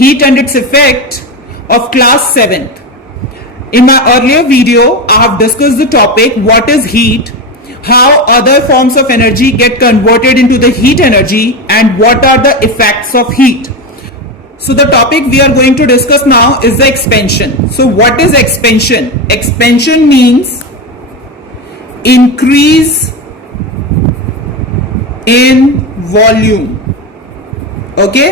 heat and its effect of class 7th. In my earlier video, I have discussed the topic what is heat, how other forms of energy get converted into the heat energy, and what are the effects of heat. So the topic we are going to discuss now is the expansion. So what is expansion? Expansion means increase in volume. Okay,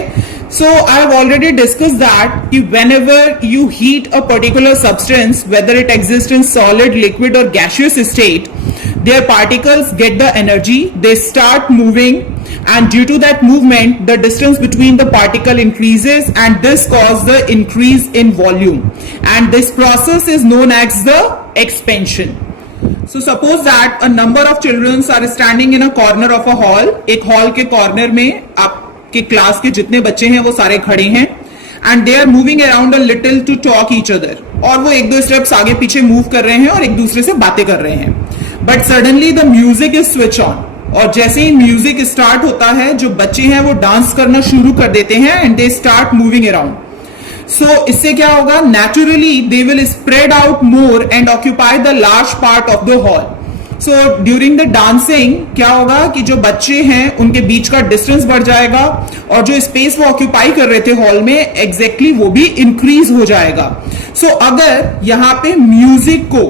so I have already discussed that whenever you heat a particular substance, whether it exists in solid, liquid or gaseous state, their particles get the energy, they start moving, and due to that movement the distance between the particle increases, and this causes the increase in volume, and this process is known as the expansion. So suppose that a number of children are standing in a corner of a hall. एक hall के corner में आपके class के जितने बच्चे हैं वो सारे खड़े हैं, and they are moving around a little to talk each other. और वो एक दो steps आगे पीछे move कर रहे हैं और एक दूसरे से बातें कर रहे हैं. But suddenly the music is switch on. और जैसे ही म्यूजिक स्टार्ट होता है, जो बच्चे हैं वो डांस करना शुरू कर देते हैं and they start moving around. So इससे क्या होगा? Naturally they will spread out more and occupy the large part of the hall. So during the dancing क्या होगा कि जो बच्चे हैं उनके बीच का डिस्टेंस बढ़ जाएगा और जो स्पेस वो ऑक्यूपाई कर रहे थे हॉल में एग्जैक्टली वो भी इंक्रीज हो जाएगा. सो अगर यहाँ पे म्यूजिक को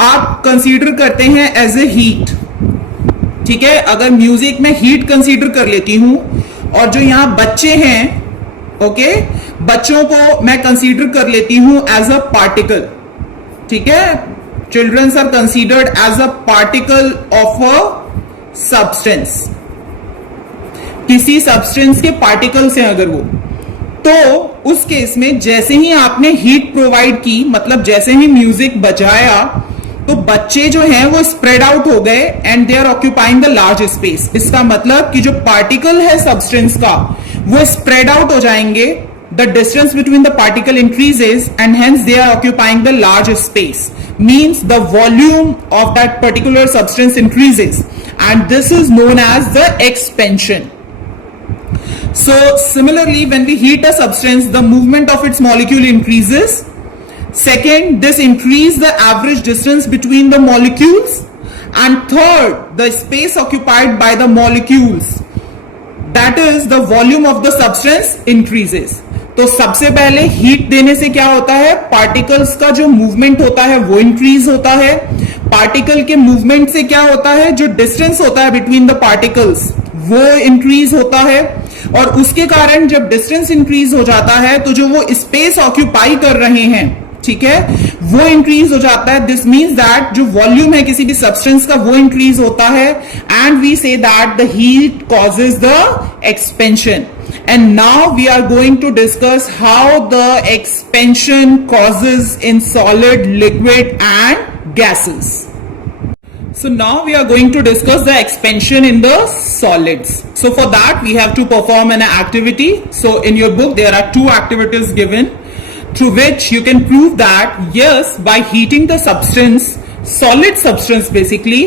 आप कंसीडर करते हैं एज ए हीट, ठीक है, अगर म्यूजिक में हीट कंसीडर कर लेती हूं और जो यहां बच्चे हैं बच्चों को मैं कंसीडर कर लेती हूं एज अ पार्टिकल. ठीक है, childrens are considered as a particle of a substance. किसी सब्सटेंस के पार्टिकल्स हैं अगर वो, तो उस केस में जैसे ही आपने हीट प्रोवाइड की, मतलब जैसे ही म्यूजिक बजाया, तो बच्चे जो हैं वो स्प्रेड आउट हो गए and they are occupying the large space. इसका मतलब कि जो पार्टिकल है सब्सटेंस का वो स्प्रेड आउट हो जाएंगे, the distance between the particle increases and hence they are occupying the large space, means the volume of that particular substance increases, and this is known as the expansion. So similarly, when we heat a substance, the movement of its molecule increases. Second, this increase the average distance between the molecules. And third, the space occupied by the molecules, that is the volume of the substance increases. तो सबसे पहले heat देने से क्या होता है? Particles का जो मूवमेंट होता है वो इंक्रीज होता है. पार्टिकल के मूवमेंट से क्या होता है? जो डिस्टेंस होता है बिटवीन द पार्टिकल्स वो इंक्रीज होता है, और उसके कारण जब डिस्टेंस इंक्रीज हो जाता है तो जो वो स्पेस ऑक्यूपाई कर रहे हैं, ठीक है, वो इंक्रीज हो जाता है. दिस मीन्स दैट जो वॉल्यूम है किसी भी सब्सटेंस का वो इंक्रीज होता है, and we say that the heat causes the expansion. And now we are going to discuss how the expansion causes in solid, liquid and gases. So now we are going to discuss the expansion in the solids. So for that we have to perform an activity. So in your book there are two activities given through which you can prove that yes, by heating the substance, solid substance basically,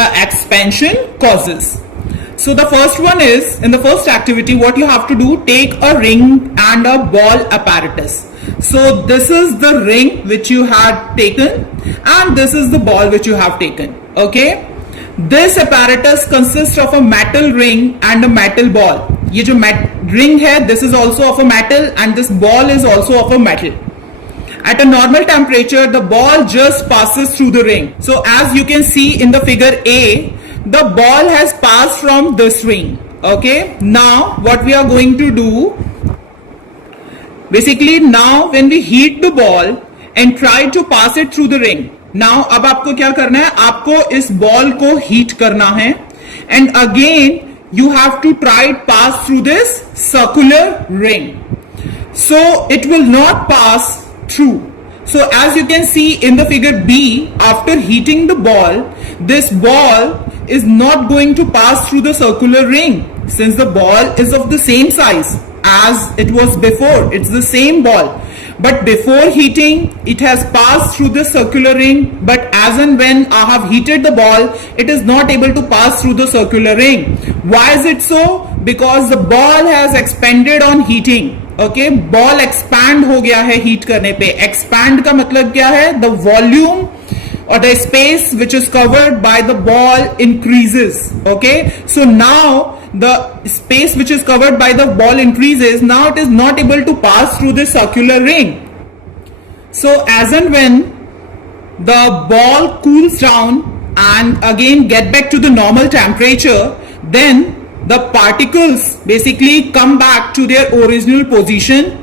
the expansion causes. So the first one is, in the first activity what you have to do, take a ring and a ball apparatus. So this is the ring which you had taken and this is the ball which you have taken. Okay, this apparatus consists of a metal ring and a metal ball. ये जो ring है, this is also of a metal and this ball is also of a metal. At a normal temperature, the ball just passes through the ring. So as you can see in the figure A, the ball has passed from this ring. Okay, now what we are going to do, basically now when we heat the ball and try to pass it through the ring, now अब आपको क्या करना है? आपको इस ball को heat करना है and again you have to try pass through this circular ring. So it will not pass through. So as you can see in the figure B, after heating the ball, this ball is not going to pass through the circular ring since the ball is of the same size as it was before. It's the same ball. But before heating, it has passed through the circular ring. But as and when I have heated the ball, it is not able to pass through the circular ring. Why is it so? because the ball has expanded on heating. Okay, ball expand हो गया है heat करने पे. Expand का मतलब क्या है? The volume or the space which is covered by the ball increases. Okay, so now the space which is covered by the ball increases. Now it is not able to pass through the circular ring. So as and when the ball cools down and again get back to the normal temperature, then the particles basically come back to their original position,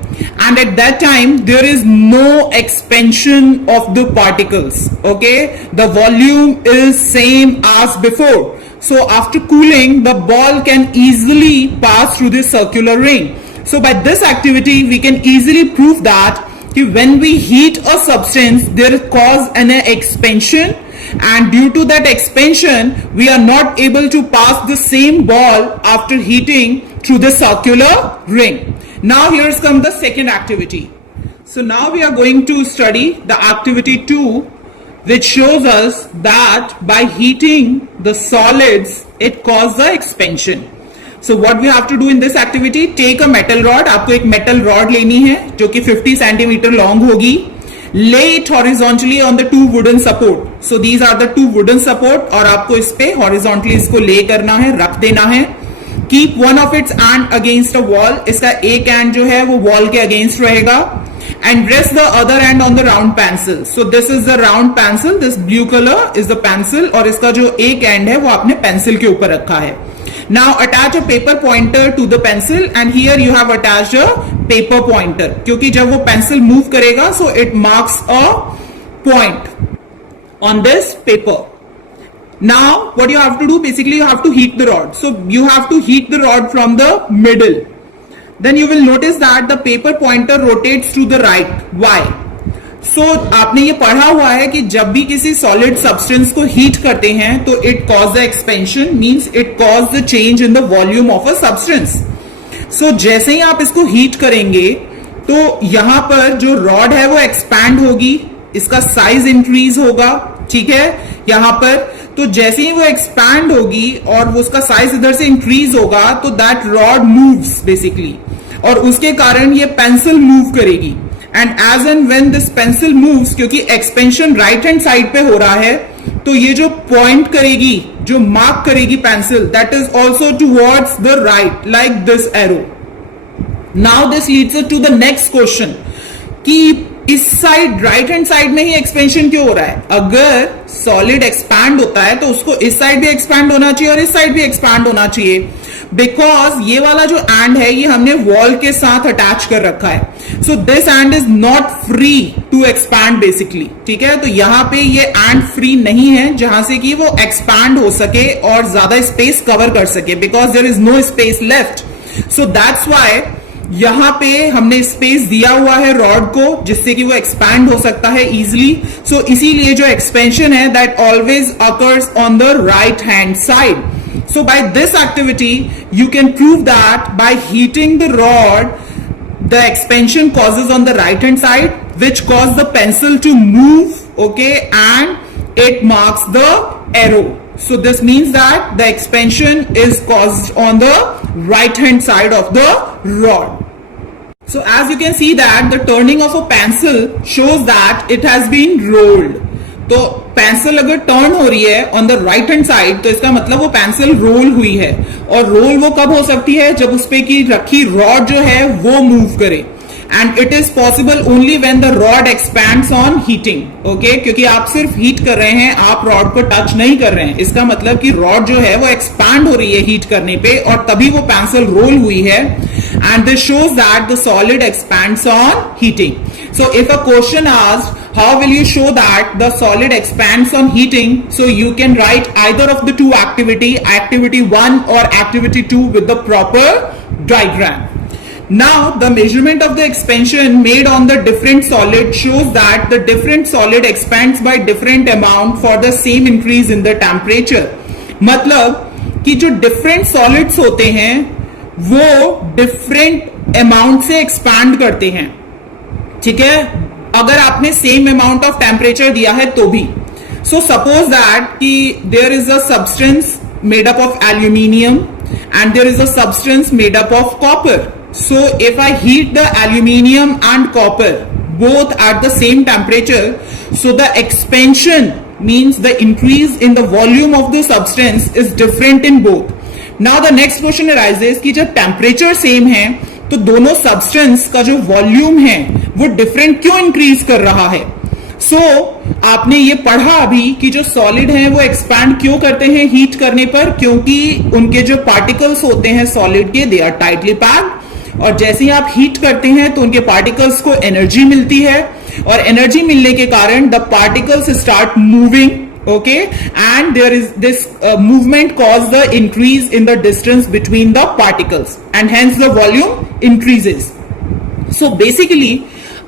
and at that time there is no expansion of the particles. Okay, the volume is same as before. So after cooling, the ball can easily pass through this circular ring. So by this activity we can easily prove that when we heat a substance, there cause an expansion, and due to that expansion we are not able to pass the same ball after heating through the circular ring. Now here's come the second activity. So now we are going to study the activity 2, which shows us that by heating the solids it causes the expansion. So what we have to do in this activity, take a metal rod. आपको एक metal rod लेनी है जो कि 50 centimetre long होगी. Lay it horizontally on the two wooden support. So these are the two wooden support, और आपको इस पे horizontally इसको lay करना है, रख देना है. Keep one of its hand against a wall. इसका एक hand जो है वो wall के against रहेगा. And rest the other hand on the round pencil. So this is the round pencil. This blue color is the pencil, और इसका जो एक hand है वो आपने pencil के ऊपर रखा है. Now attach a paper pointer to the pencil, and here you have attached a paper pointer. क्योंकि जब वो pencil move करेगा, so it marks a point on this paper. Now what you have to do, basically you have to heat the rod. So you have to heat the rod from the middle. Then you will notice that the paper pointer rotates to the right. Why? So आपने ये पढ़ा हुआ है कि जब भी किसी solid substance को हीट करते हैं तो it cause the expansion, means it cause the change in the volume of a substance. So जैसे ही आप इसको हीट करेंगे तो यहां पर जो रॉड है वो एक्सपैंड होगी, इसका साइज इंक्रीज होगा. ठीक है, यहां पर तो जैसे ही वो एक्सपैंड होगी और वो उसका साइज इधर से इंक्रीज होगा तो दैट रॉड मूव्स बेसिकली, और उसके कारण ये पेंसिल मूव करेगी. And as and when this pencil moves, क्योंकि एक्सपेंशन राइट हैंड साइड पे हो रहा है, तो ये जो पॉइंट करेगी, जो मार्क करेगी pencil, that is also towards the right, like this arrow. Now this leads to the next question कि इस साइड राइट हैंड साइड में ही एक्सपेंशन क्यों हो रहा है? अगर सॉलिड एक्सपैंड होता है तो उसको इस साइड भी एक्सपैंड होना चाहिए और इस साइड भी एक्सपैंड होना चाहिए, बिकॉज ये वाला जो एंड है ये हमने वॉल के साथ अटैच कर रखा है. So this end is not free to expand basically. ठीक है, तो यहां पे ये एंड फ्री नहीं है जहां से कि वो एक्सपैंड हो सके और ज्यादा स्पेस कवर कर सके, because there is no space left. So that's why यहां पे हमने स्पेस दिया हुआ है रॉड को, जिससे कि वो एक्सपैंड हो सकता है इजिली. सो इसीलिए जो एक्सपेंशन है that always occurs on the right hand side. So by this activity you can prove that by heating the rod the expansion causes on the right hand side, which cause the pencil to move, okay, and it marks the arrow. So this means that the expansion is caused on the right hand side of the rod. So as you can see that the turning of a pencil shows that it has been rolled. तो pencil अगर turn हो रही है on the right hand side तो इसका मतलब वो pencil role हुई है, और रोल वो कब हो सकती है? जब उस पे की रखी रॉड जो है वो मूव करे. And it is possible only when the rod expands on heating. Okay, क्योंकि आप सिर्फ हीट कर रहे हैं, आप रॉड को टच नहीं कर रहे हैं. इसका मतलब कि रॉड जो है वो एक्सपैंड हो रही है हीट करने पे, और तभी वो पेंसिल रोल हुई है. And this shows that the solid expands on heating. So if a question asked, how will you show that the solid expands on heating? So you can write either of the two activity 1 or activity 2 with the proper diagram. Now the measurement of the expansion made on the different solid shows that the different solid expands by different amount for the same increase in the temperature. मतलब कि जो different solids होते हैं वो different amount से expand करते हैं. ठीक है, अगर आपने सेम अमाउंट ऑफ टेम्परेचर दिया है तो भी. सो सपोज दैट कि there is a substance made up of aluminium. and there is a substance made up of copper. So if I heat the aluminium and copper both at the same temperature, so the expansion means the increase in the volume of the substance is different in both. Now the next question arises कि जब temperature same है तो दोनों substance का जो volume है वो different क्यों इंक्रीज कर रहा है? आपने ये पढ़ा अभी कि जो सॉलिड है वो एक्सपैंड क्यों करते हैं हीट करने पर? क्योंकि उनके जो पार्टिकल्स होते हैं सॉलिड के, दे आर टाइटली पैक्ड, और जैसे ही आप हीट करते हैं तो उनके पार्टिकल्स को एनर्जी मिलती है, और एनर्जी मिलने के कारण the particles start moving. Okay, and there is this movement cause the increase in the distance between the particles and hence the volume increases. So basically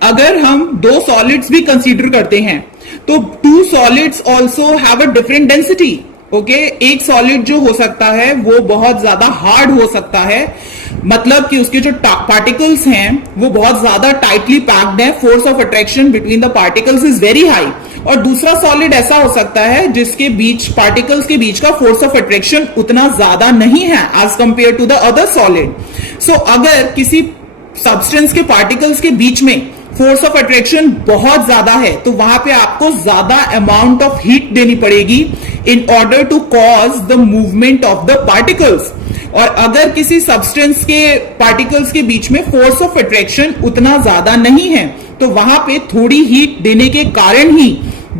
अगर हम दो सॉलिड्स भी कंसीडर करते हैं तो two solids also have a different density. Okay, एक solid जो हो सकता है वो बहुत ज्यादा हार्ड हो सकता है, मतलब कि उसके जो पार्टिकल्स हैं वो बहुत ज्यादा टाइटली पैक्ड है, force of attraction between the particles is very high. और दूसरा सॉलिड ऐसा हो सकता है जिसके बीच पार्टिकल्स के बीच का फोर्स ऑफ अट्रैक्शन उतना ज्यादा नहीं है as compare to the other solid. So अगर किसी सब्सटेंस के पार्टिकल्स के बीच में फोर्स ऑफ अट्रैक्शन बहुत ज्यादा है तो वहां पे आपको ज्यादा अमाउंट ऑफ हीट देनी पड़ेगी in order to cause the movement of the particles. और अगर किसी सब्सटेंस के पार्टिकल्स के बीच में फोर्स ऑफ अट्रैक्शन उतना ज्यादा नहीं है तो वहां पे थोड़ी हीट देने के कारण ही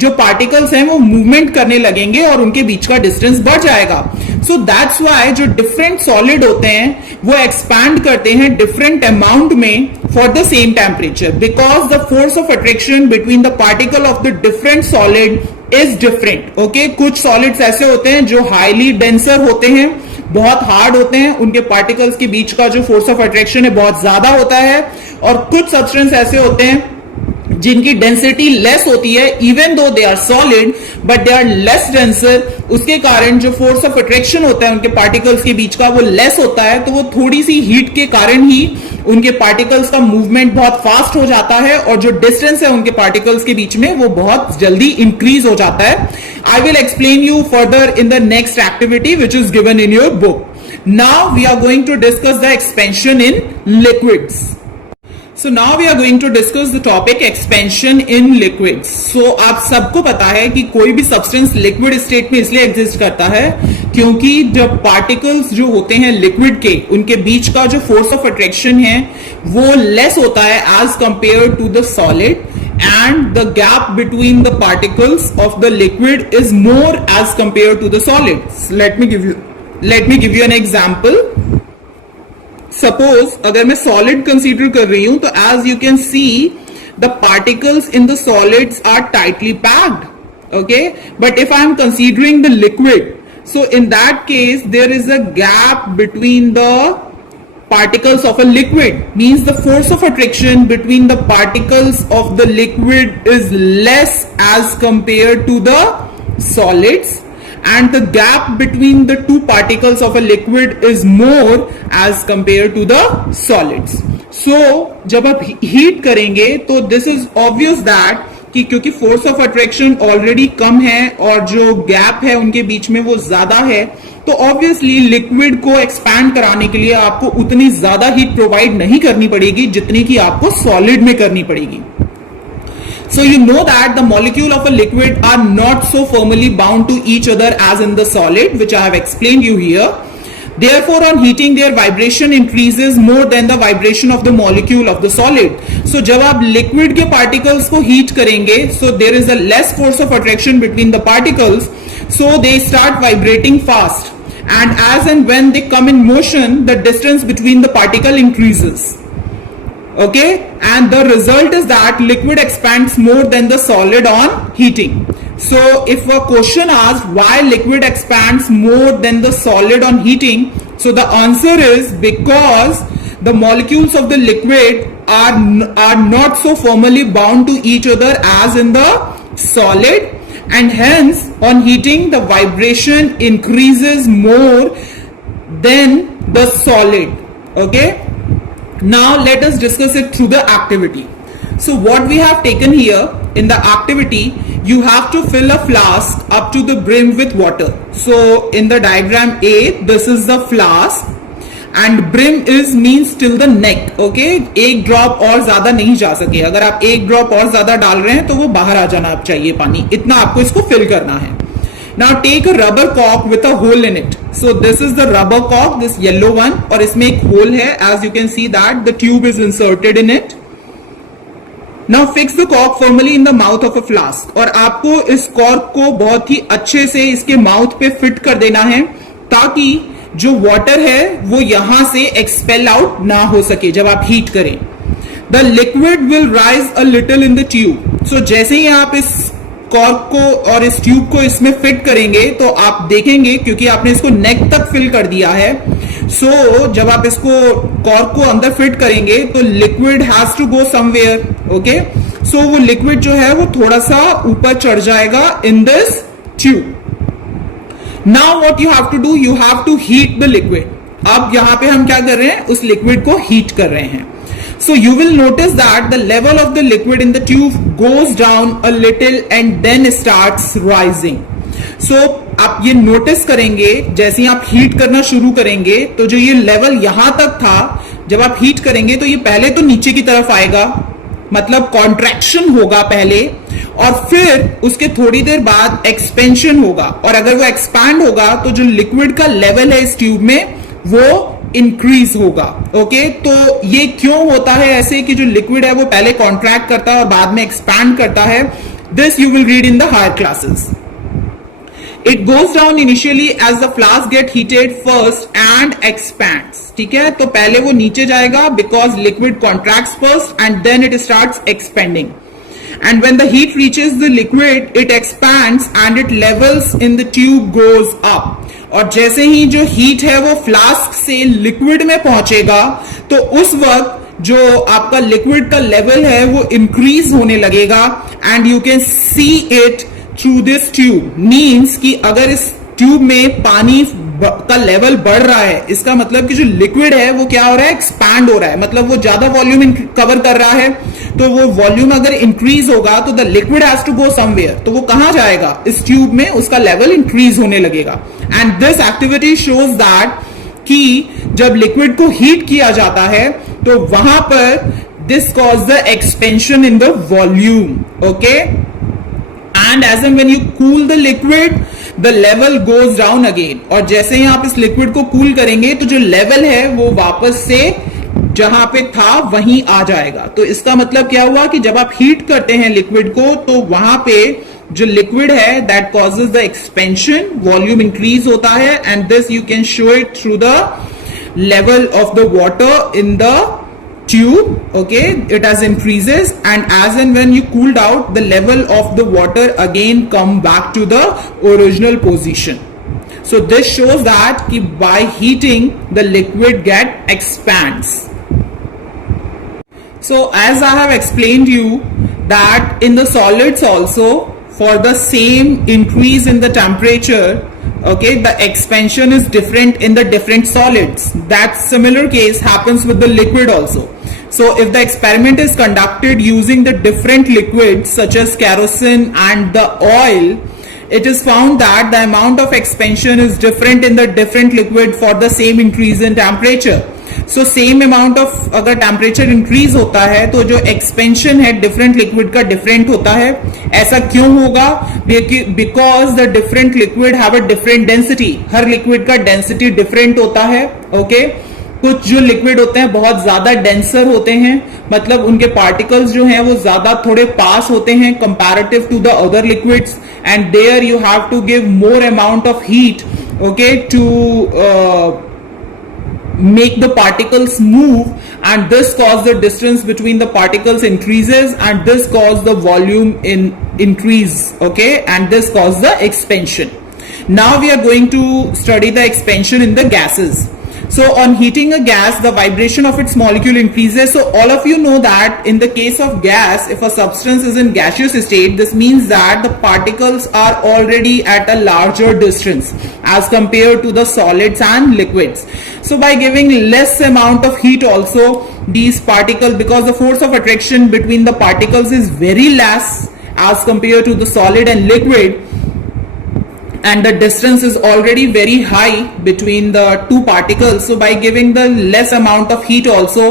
जो पार्टिकल्स हैं वो मूवमेंट करने लगेंगे और उनके बीच का डिस्टेंस बढ़ जाएगा. सो दैट्स व्हाई जो डिफरेंट सॉलिड होते हैं वो एक्सपैंड करते हैं डिफरेंट अमाउंट में for the same temperature, because the force of attraction between the particle of the different solid is different. Okay, कुछ सॉलिड्स ऐसे होते हैं जो हाईली डेंसर होते हैं, बहुत हार्ड होते हैं, उनके पार्टिकल्स के बीच का जो फोर्स ऑफ अट्रैक्शन है बहुत ज्यादा होता है, और कुछ सब्सटेंस ऐसे होते हैं जिनकी डेंसिटी लेस होती है, even though they are solid but they are less denser. उसके कारण जो फोर्स ऑफ अट्रैक्शन होता है उनके पार्टिकल्स के बीच का वो लेस होता है, तो वो थोड़ी सी हीट के कारण ही उनके पार्टिकल्स का मूवमेंट बहुत फास्ट हो जाता है और जो डिस्टेंस है उनके पार्टिकल्स के बीच में वो बहुत जल्दी इंक्रीज हो जाता है. I will explain you further in the next activity which is given in your book. Now we are going to discuss the expansion in liquids. So now we are going to discuss the topic expansion in liquids. So आप सबको पता है कि कोई भी substance liquid state में इसलिए exist करता है क्योंकि जब पार्टिकल्स जो होते हैं लिक्विड के उनके बीच का जो फोर्स ऑफ अट्रैक्शन है वो लेस होता है as compare to the solid, and the gap between the particles of the liquid is more as compared to the solids. Let me give you an example. Suppose अगर मैं solid consider कर रही हूं तो as you can see the particles in the solids are tightly packed, okay, but if I am considering the liquid, so in that case there is a gap between the particles of a liquid, means the force of attraction between the particles of the liquid is less as compared to the solids, and the gap between the two particles of a liquid is more as compared to the solids. So जब आप heat करेंगे तो this is obvious that कि क्योंकि force of attraction already कम है और जो gap है उनके बीच में वो ज्यादा है, तो ऑब्वियसली लिक्विड को एक्सपैंड कराने के लिए आपको उतनी ज्यादा हीट प्रोवाइड नहीं करनी पड़ेगी जितनी कि आपको सॉलिड में करनी पड़ेगी. So you know that the molecule of a liquid are not so firmly bound to each other as in the solid, which I have explained you here. Therefore, on heating, their vibration increases more than the vibration of the molecule of the solid. So जब आप liquid के particles को heat करेंगे, so there is a less force of attraction between the particles, so they start vibrating fast. And as and when they come in motion, the distance between the particle increases. Okay, and the result is that liquid expands more than the solid on heating. So if a question asks why liquid expands more than the solid on heating, so the answer is because the molecules of the liquid are not so firmly bound to each other as in the solid, and hence on heating the vibration increases more than the solid. Okay, now let us discuss it through the activity. So what we have taken here in the activity, you have to fill a flask up to the brim with water. So in the diagram A, this is the flask and brim is means till the neck. Okay, एक drop और ज्यादा नहीं जा सके. अगर आप एक drop और ज्यादा डाल रहे हैं तो वो बाहर आ जाना चाहिए पानी. इतना आपको इसको फिल करना है. Now take a rubber cork with a hole in it. So this is the rubber cork, this yellow one, और इसमें एक hole है. As you can see that the tube is inserted in it. Now fix the cork firmly in the mouth of a flask. और आपको इस cork को बहुत ही अच्छे से इसके mouth पे fit कर देना है ताकि जो वाटर है वो यहां से एक्सपेल आउट ना हो सके जब आप हीट करें. The liquid will rise a little in the tube. So जैसे ही आप इस कॉर्क को और इस ट्यूब को इसमें फिट करेंगे तो आप देखेंगे, क्योंकि आपने इसको नेक तक फिल कर दिया है, सो जब आप इसको कॉर्क को अंदर फिट करेंगे तो liquid has to go somewhere. Okay, so वो लिक्विड जो है वो थोड़ा सा ऊपर चढ़ जाएगा in this tube. Now what you have to do, you have to heat the liquid. अब यहां पे हम क्या कर रहे हैं, उस लिक्विड को हीट कर रहे हैं. So you will notice that the level of the liquid in the tube goes down a little and then starts rising. So आप ये नोटिस करेंगे जैसे ही आप हीट करना शुरू करेंगे तो जो ये लेवल यहां तक था, जब आप हीट करेंगे तो ये पहले तो नीचे की तरफ आएगा, मतलब कॉन्ट्रैक्शन होगा पहले, और फिर उसके थोड़ी देर बाद एक्सपेंशन होगा. और अगर वो एक्सपैंड होगा तो जो लिक्विड का लेवल है इस ट्यूब में वो इंक्रीज होगा. ओके, तो ये क्यों होता है ऐसे कि जो लिक्विड है वो पहले कॉन्ट्रैक्ट करता है और बाद में एक्सपैंड करता है? This you will read in the higher classes. It goes down initially as the flask get heated first and expands. ठीक है, तो पहले वो नीचे जाएगा because liquid contracts first and then it starts expanding. And when the heat reaches the liquid, it expands and its levels in the tube goes up. और जैसे ही जो हीट है वो फ्लास्क से लिक्विड में पहुंचेगा तो उस वक्त जो आपका लिक्विड का लेवल है वो इंक्रीज होने लगेगा. And you can see it through this tube. Means कि अगर इस ट्यूब में पानी का लेवल बढ़ रहा है, इसका मतलब कि जो लिक्विड है वो क्या हो रहा है, एक्सपैंड हो रहा है, मतलब वो ज्यादा वॉल्यूम कवर कर रहा है. तो वो वॉल्यूम अगर इंक्रीज होगा तो the liquid has to go somewhere. तो वो कहां जाएगा, इस ट्यूब में उसका लेवल इंक्रीज होने लगेगा. And this activity shows that कि जब लिक्विड को हीट किया जाता है तो वहां पर this cause the expansion in the volume. Okay, and as and when you cool the liquid the level goes down again. और जैसे ही आप इस लिक्विड को कूल करेंगे तो जो लेवल है वो वापस से जहां पे था वहीं आ जाएगा. तो इसका मतलब क्या हुआ कि जब आप हीट करते हैं लिक्विड को तो वहां पे जो लिक्विड है that causes the expansion, volume increase होता है. And this you can show it through the level of the water in the tube. Okay, it as increases and as and when you cooled out the level of the water again come back to the original position. So this shows that by heating the liquid get expands. So as I have explained you that in the solids also for the same increase in the temperature, okay, the expansion is different in the different solids. That similar case happens with the liquid also. So if the experiment is conducted using the different liquids such as kerosene and the oil, it is found that the amount of expansion is different in the different liquid for the same increase in temperature. So same amount of अगर temperature increase होता है तो जो expansion है different liquid का different होता है. ऐसा क्यों होगा? Because the different liquid have a different density. Her liquid का density different होता है. Okay, कुछ जो लिक्विड होते हैं बहुत ज्यादा डेंसर होते हैं, मतलब उनके पार्टिकल्स जो हैं वो ज्यादा थोड़े पास होते हैं comparative to the other liquids. And there you have to give more amount of heat, okay, to make the particles move, and this cause the distance between the particles increases and this cause the volume increase. Okay, and this cause the expansion. Now we are going to study the expansion in the gases. So on heating a gas, the vibration of its molecule increases. So all of you know that in the case of gas, if a substance is in gaseous state, this means that the particles are already at a larger distance as compared to the solids and liquids. So by giving less amount of heat also, these particles, because the force of attraction between the particles is very less, as compared to the solid and liquid, and the distance is already very high between the two particles. So by giving the less amount of heat also,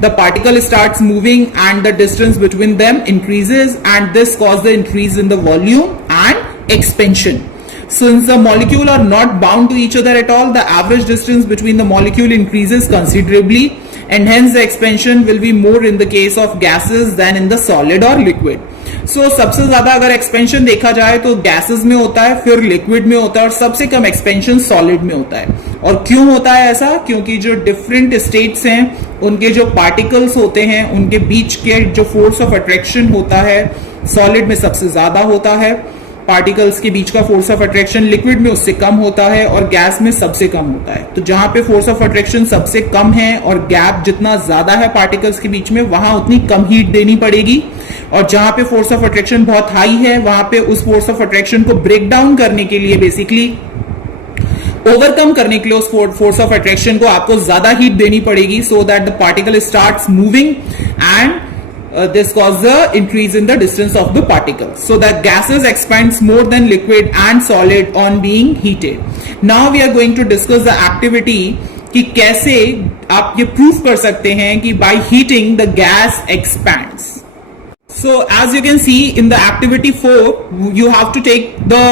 the particle starts moving and the distance between them increases, and this causes the increase in the volume and expansion. Since the molecule are not bound to each other at all, the average distance between the molecule increases considerably, and hence the expansion will be more in the case of gases than in the solid or liquid. So सबसे ज्यादा अगर expansion देखा जाए तो gases में होता है, फिर लिक्विड में होता है, और सबसे कम एक्सपेंशन सॉलिड में होता है. और क्यों होता है ऐसा? क्योंकि जो डिफरेंट स्टेट्स हैं उनके जो पार्टिकल्स होते हैं उनके बीच के जो फोर्स ऑफ अट्रैक्शन होता है सॉलिड में सबसे ज्यादा होता है, पार्टिकल्स के बीच का फोर्स ऑफ अट्रैक्शन लिक्विड में उससे कम होता है, और गैस में सबसे कम होता है. तो जहां पे फोर्स ऑफ अट्रैक्शन सबसे कम है और गैप जितना ज्यादा है पार्टिकल्स के बीच में, वहां उतनी कम हीट देनी पड़ेगी. और जहां पे फोर्स ऑफ अट्रैक्शन बहुत हाई है वहां पे उस फोर्स ऑफ अट्रैक्शन को ब्रेक डाउन करने के लिए, बेसिकली ओवरकम करने के लिए उस फोर्स ऑफ अट्रैक्शन को आपको ज्यादा हीट देनी पड़ेगी, so that the particle starts moving and this causes the increase in the distance of the particle. So that gases expands more than liquid and solid on being heated. Now we are going to discuss the activity कि कैसे आप ये proof कर सकते हैं कि by heating the gas expands. So as you can see in the activity 4, you have to take the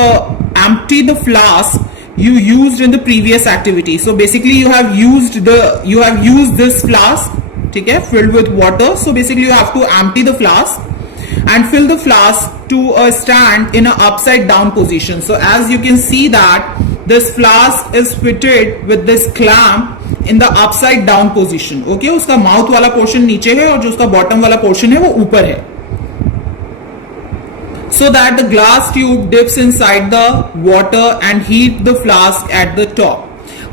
empty the flask you used in the previous activity. So basically you have used this flask, ठीक है, filled with water. So basically you have to empty the flask and fill the flask to a stand in a upside down position. So as you can see that this flask is fitted with this clamp in the upside down position. Okay, उसका mouth वाला portion नीचे है और जो उसका bottom वाला portion है वो ऊपर है. So that the glass tube dips inside the water and heat the flask at the top.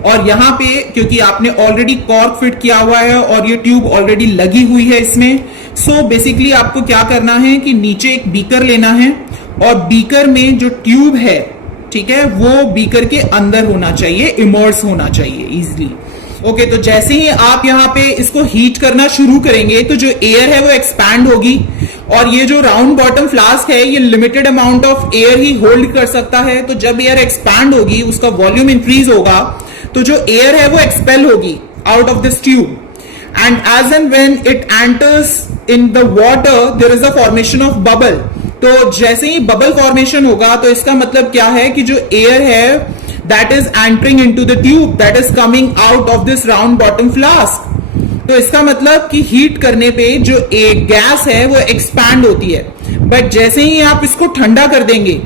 और यहाँ पे क्योंकि आपने ऑलरेडी कॉर्क फिट किया हुआ है और ये ट्यूब ऑलरेडी लगी हुई है इसमें, सो बेसिकली आपको क्या करना है कि नीचे एक बीकर लेना है और बीकर में जो ट्यूब है, ठीक है, वो बीकर के अंदर होना चाहिए, इमर्स होना चाहिए इजिली. ओके, तो जैसे ही आप यहाँ पे इसको हीट करना शुरू करेंगे तो जो एयर है वो एक्सपैंड होगी, और ये जो राउंड बॉटम फ्लास्क है ये limited amount of air he hold कर सकता है. तो जब एयर एक्सपैंड होगी उसका वॉल्यूम इंक्रीज होगा तो जो एयर है वो एक्सपेल होगी out of this tube, and as and when it enters in the water there is a formation of bubble. तो जैसे ही बबल फॉर्मेशन होगा तो इसका मतलब क्या है कि जो एयर है that is entering into the tube, that is coming out of this round bottom flask. तो इसका मतलब कि हीट करने पे जो एक गैस है वो एक्सपैंड होती है, बट जैसे ही आप इसको ठंडा कर देंगे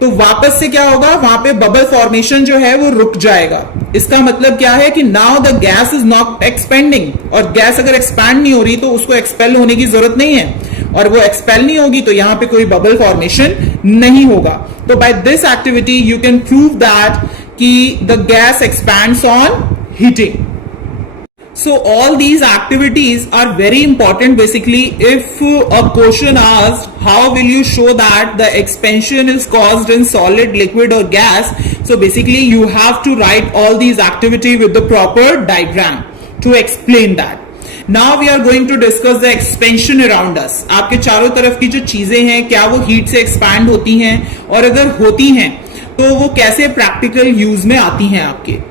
तो वापस से क्या होगा, वहां पे बबल फॉर्मेशन जो है वो रुक जाएगा. इसका मतलब क्या है कि now the gas is not expanding, और गैस अगर एक्सपैंड नहीं हो रही तो उसको एक्सपेल होने की जरूरत नहीं है, और वो एक्सपेल नहीं होगी तो यहां पे कोई बबल फॉर्मेशन नहीं होगा. तो by this activity you can prove that कि the gas expands on heating. So all these activities are very important. Basically, if a question asked how will you show that the expansion is caused in solid, liquid or gas, so basically you have to write all these activity with the proper diagram to explain that. Now we are going to discuss the expansion around us. आपके चारों तरफ की जो चीजें हैं क्या वो heat से एक्सपैंड होती हैं, और अगर होती हैं तो वो कैसे प्रैक्टिकल यूज में आती हैं आपके.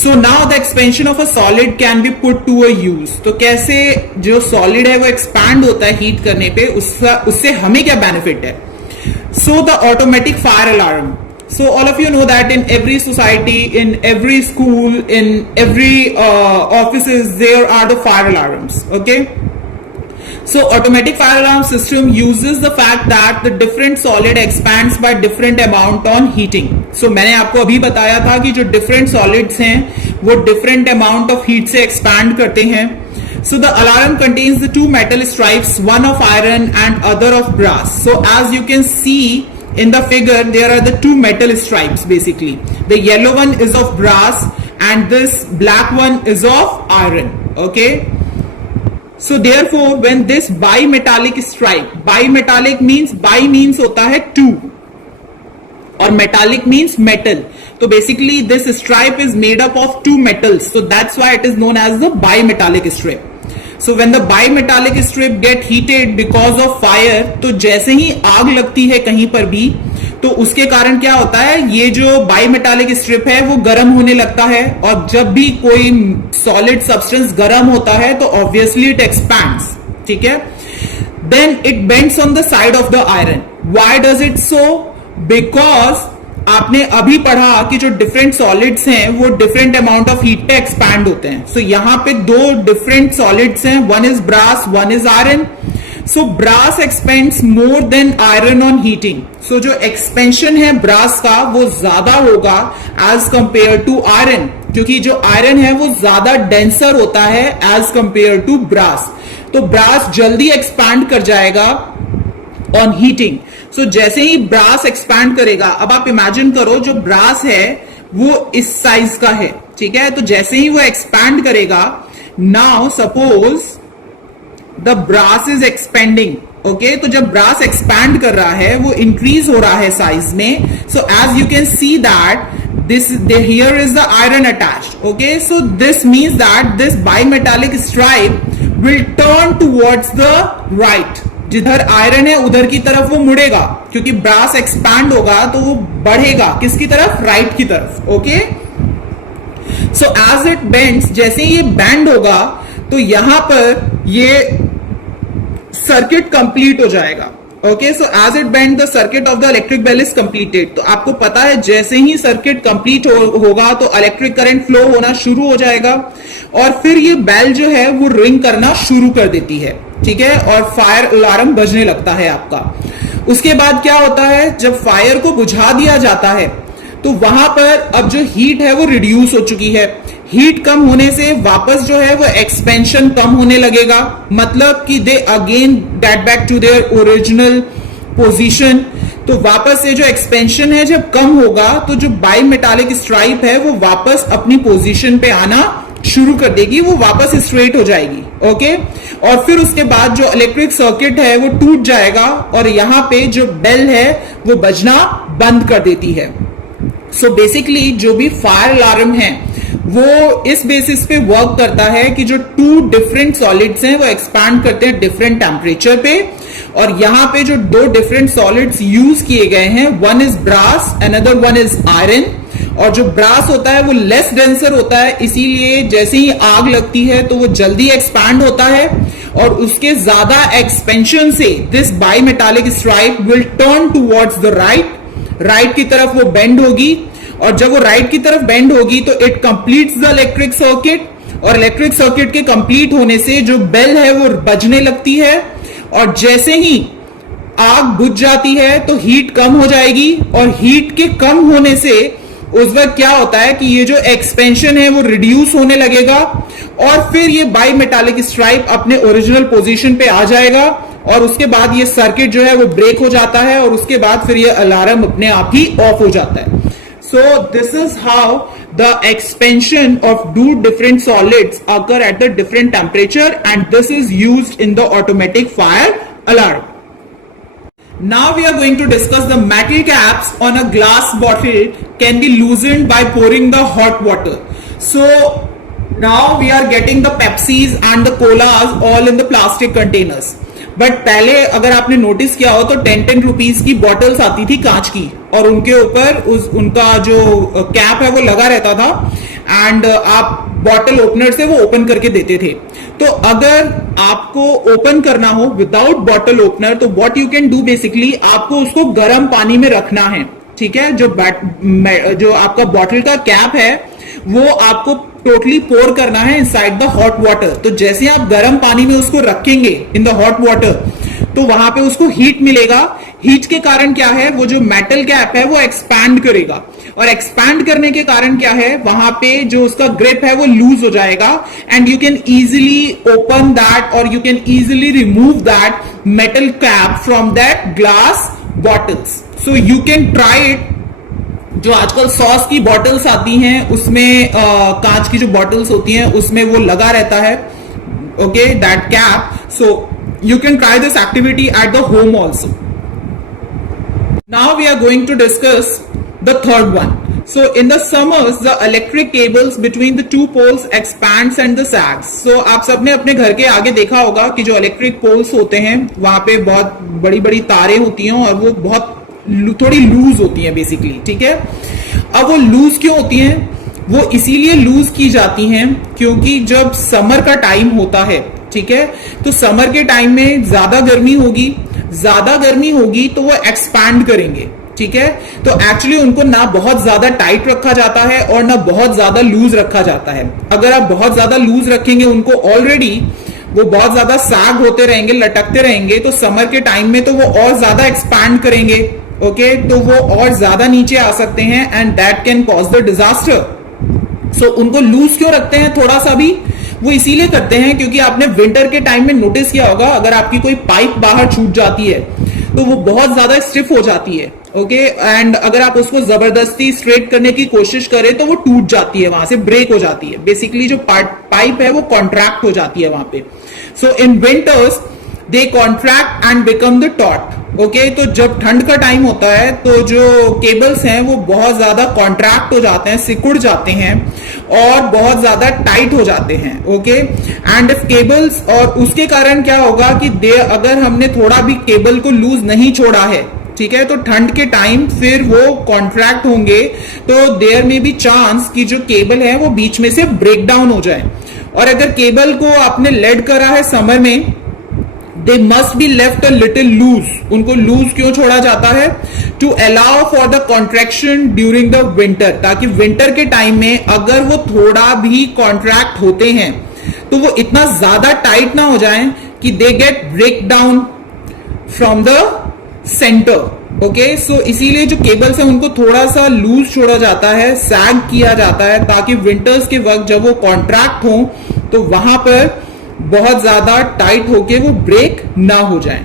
So now the expansion of a solid can be put to a use. तो कैसे जो solid है वो expand होता है हीट करने पे, उससे हमें क्या benefit है. So the automatic fire alarm. So all of you know that in every society, in every school, in every offices, there are the fire alarms. Okay. So automatic fire alarm system uses the fact that the different solid expands by different amount on heating. So मैंने आपको अभी बताया था कि जो different solids हैं वो different amount of heat से expand करते हैं. So the alarm contains the two metal stripes, one of iron and other of brass. So as you can see in the figure, there are the two metal stripes basically. The yellow one is of brass and this black one is of iron. Okay. So therefore when this bimetallic stripe, bimetallic means bi means होता है two और metallic means metal. So basically this stripe is made up of two metals. So that's why it is known as the bimetallic strip. So when the bimetallic strip get heated because of fire, तो जैसे ही आग लगती है कहीं पर भी, तो उसके कारण क्या होता है, ये जो बाइमेटालिक स्ट्रिप है वो गर्म होने लगता है, और जब भी कोई सॉलिड सब्सटेंस गर्म होता है तो ऑब्वियसली इट एक्सपैंड्स, ठीक है. Then it bends on the side of the iron. Why does it so? Because आपने अभी पढ़ा कि जो डिफरेंट सॉलिड्स हैं वो डिफरेंट अमाउंट ऑफ हीट पे एक्सपैंड होते हैं. सो यहां पे दो डिफरेंट सॉलिड्स हैं, one is brass, one is iron. So brass expands more than iron on heating. So जो एक्सपेंशन है ब्रास का वो ज्यादा होगा एज कंपेयर टू आयरन, क्योंकि जो आयरन है वो ज्यादा डेंसर होता है एज कंपेयर टू ब्रास. तो ब्रास जल्दी एक्सपैंड कर जाएगा ऑन हीटिंग. सो जैसे ही ब्रास एक्सपैंड करेगा, अब आप इमेजिन करो जो ब्रास है वो इस साइज का है, ठीक है. तो जैसे ही वो एक्सपैंड करेगा, now suppose the brass is expanding, okay. तो जब ब्रास एक्सपैंड कर रहा है वो इंक्रीज हो रहा है साइज में. So as you can see that this here is the iron attached, okay. So this means that this bimetallic stripe will turn towards the right. जिधर आयरन है उधर की तरफ वो मुड़ेगा, क्योंकि ब्रास एक्सपैंड होगा तो वो बढ़ेगा किसकी तरफ? राइट की तरफ, okay. So as it bends, जैसे ये बैंड होगा तो यहां पर ये सर्किट कंप्लीट हो जाएगा, okay. So as it bend the circuit of the electric bell is completed. तो आपको पता है जैसे ही सर्किट कंप्लीट होगा तो इलेक्ट्रिक करंट फ्लो होना शुरू हो जाएगा, और फिर ये बेल जो है वो रिंग करना शुरू कर देती है, ठीक है, और फायर अलार्म बजने लगता है आपका. उसके बाद क्या होता है, जब फायर को बुझा दिया जाता है तो वहां पर अब जो हीट है वो रिड्यूस हो चुकी है. हीट कम होने से वापस जो है वो एक्सपेंशन कम होने लगेगा, मतलब कि they again get back to their original position. तो वापस से जो एक्सपेंशन है जब कम होगा तो जो बाइमेटालिक स्ट्राइप है वो वापस अपनी पोजीशन पे आना शुरू कर देगी, वो वापस स्ट्रेट हो जाएगी, ओके. और फिर उसके बाद जो इलेक्ट्रिक सर्किट है वो टूट जाएगा और यहां पे जो बेल है वो बजना बंद कर देती है. सो बेसिकली जो भी फायर अलार्म है वो इस बेसिस पे वर्क करता है कि जो टू डिफरेंट सॉलिड्स हैं वो एक्सपैंड करते हैं डिफरेंट टेम्परेचर पे, और यहां पे जो दो डिफरेंट सॉलिड्स यूज किए गए हैं, one is brass, another one is iron. और जो ब्रास होता है वो लेस डेंसर होता है, इसीलिए जैसे ही आग लगती है तो वो जल्दी एक्सपैंड होता है, और उसके ज्यादा एक्सपेंशन से this bimetallic stripe will turn towards the right. Right की तरफ वो बेंड होगी, और जब वो राइट की तरफ बेंड होगी तो it completes the electric circuit, और इलेक्ट्रिक सर्किट के कंप्लीट होने से जो बेल है वो बजने लगती है, और जैसे ही आग बुझ जाती है तो हीट कम हो जाएगी, और हीट के कम होने से उस वक्त क्या होता है कि ये जो एक्सपेंशन है वो रिड्यूस होने लगेगा, और फिर ये बाइमेटालिक स्ट्राइप अपने ओरिजिनल पोजीशन पे आ जाएगा, और उसके बाद ये सर्किट जो है वो ब्रेक हो जाता है, और उसके बाद फिर ये अलार्म अपने आप ही ऑफ हो जाता है. So this is how the expansion of two different solids occur at the different temperature, and this is used in the automatic fire alarm. Now we are going to discuss the metal caps on a glass bottle can be loosened by pouring the hot water. So now we are getting the Pepsis and the colas all in the plastic containers. But पहले अगर आपने notice किया हो तो 10-10 rupees की bottles आती थी कांच की, और उनके ऊपर उनका जो कैप है वो लगा रहता था, एंड आप बॉटल ओपनर से वो ओपन करके देते थे. तो अगर आपको ओपन करना हो विदाउट बॉटल ओपनर तो what you can do, basically आपको उसको गर्म पानी में रखना है, ठीक है. जो आपका बॉटल का कैप है वो आपको टोटली पोर करना है इनसाइड द हॉट वाटर. तो जैसे आप गर्म पानी में उसको रखेंगे इन द हॉट वाटर तो वहां पे उसको हीट मिलेगा. हीट के कारण क्या है, वो जो मेटल कैप है वो एक्सपैंड करेगा, और एक्सपैंड करने के कारण क्या है, वहां पे जो उसका ग्रिप है वो लूज हो जाएगा, and you can easily open that और you can easily remove that metal cap from that glass bottles. So you can try it. जो आजकल सॉस की बॉटल्स आती हैं उसमें कांच की जो बॉटल्स होती हैं उसमें वो लगा रहता है, okay, that cap. So you can try this activity at the home also. Now we are going to discuss the third one. So in the summers, the electric cables between the two poles expands and the sags. So आप सबने अपने घर के आगे देखा होगा कि जो इलेक्ट्रिक पोल्स होते हैं वहां पे बहुत बड़ी बड़ी तारें होती हैं और वो बहुत थोड़ी लूज होती हैं बेसिकली, ठीक है। अब वो लूज क्यों होती हैं? वो इसीलिए लूज की जाती हैं क्योंकि जब समर का टाइम होता है, ठीक है, तो समर के टाइम में ज्यादा गर्मी होगी तो वो एक्सपैंड करेंगे, ठीक है। तो एक्चुअली उनको ना बहुत ज्यादा टाइट रखा जाता है और ना बहुत ज्यादा लूज रखा जाता है। अगर आप बहुत ज्यादा लूज रखेंगे उनको, ऑलरेडी वो बहुत ज्यादा सैग होते रहेंगे, लटकते रहेंगे, तो समर के टाइम में तो वो और ज्यादा एक्सपैंड करेंगे, ओके, तो वो और ज्यादा नीचे आ सकते हैं and that can cause the disaster. So उनको लूज क्यों रखते हैं थोड़ा सा भी? वो इसीलिए करते हैं क्योंकि आपने विंटर के टाइम में नोटिस किया होगा, अगर आपकी कोई पाइप बाहर छूट जाती है तो वो बहुत ज्यादा स्टिफ हो जाती है, ओके, एंड अगर आप उसको जबरदस्ती स्ट्रेट करने की कोशिश करें तो वो टूट जाती है, वहां से ब्रेक हो जाती है। बेसिकली जो पाइप है वो कॉन्ट्रैक्ट हो जाती है वहां पे। So in winters they contract and become the taut, okay. तो जब ठंड का टाइम होता है तो जो केबल्स हैं वो बहुत ज्यादा कॉन्ट्रैक्ट हो जाते हैं, सिकुड़ जाते हैं और बहुत ज्यादा टाइट हो जाते हैं, ओके। एंड इफ केबल्स, और उसके कारण क्या होगा कि अगर हमने थोड़ा भी केबल को लूज नहीं छोड़ा है, ठीक है, तो ठंड के टाइम फिर वो कॉन्ट्रैक्ट होंगे, तो देयर में भी चांस कि जो केबल है वो बीच में से ब्रेक डाउन हो जाए। और अगर केबल को आपने लेड करा है समर में, they must be left a little loose. उनको लूज क्यों छोड़ा जाता है? To allow for the contraction during the winter, ताकि विंटर के टाइम में अगर वो थोड़ा भी कॉन्ट्रैक्ट होते हैं तो वो इतना ज्यादा टाइट ना हो जाए कि they get break down from the centre, okay. So इसीलिए जो केबल्स है उनको थोड़ा सा लूज छोड़ा जाता है, सैग किया जाता है, ताकि विंटर्स के वक्त जब वो कॉन्ट्रैक्ट हो तो वहां पर बहुत ज्यादा टाइट होके वो ब्रेक ना हो जाए।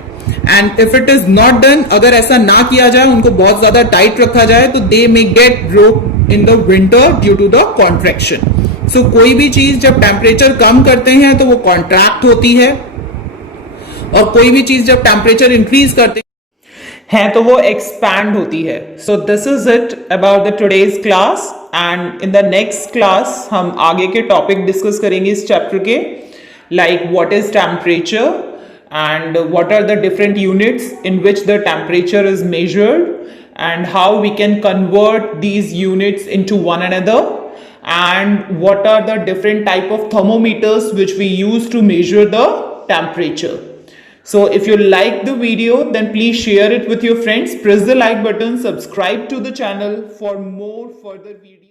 And if it is not done, अगर ऐसा ना किया जाए, उनको बहुत ज्यादा टाइट रखा जाए, तो they may get broke in the winter due to the contraction. So कोई भी चीज जब टेम्परेचर कम करते हैं तो वो कॉन्ट्रैक्ट होती है, और कोई भी चीज जब टेम्परेचर इंक्रीज करते हैं तो वो एक्सपैंड होती है। So this is it about the today's class, and in the next class हम आगे के टॉपिक डिस्कस करेंगे इस चैप्टर के, like what is temperature and what are the different units in which the temperature is measured and how we can convert these units into one another, and what are the different type of thermometers which we use to measure the temperature. So if you like the video, then please share it with your friends, press the like button, subscribe to the channel for more further videos.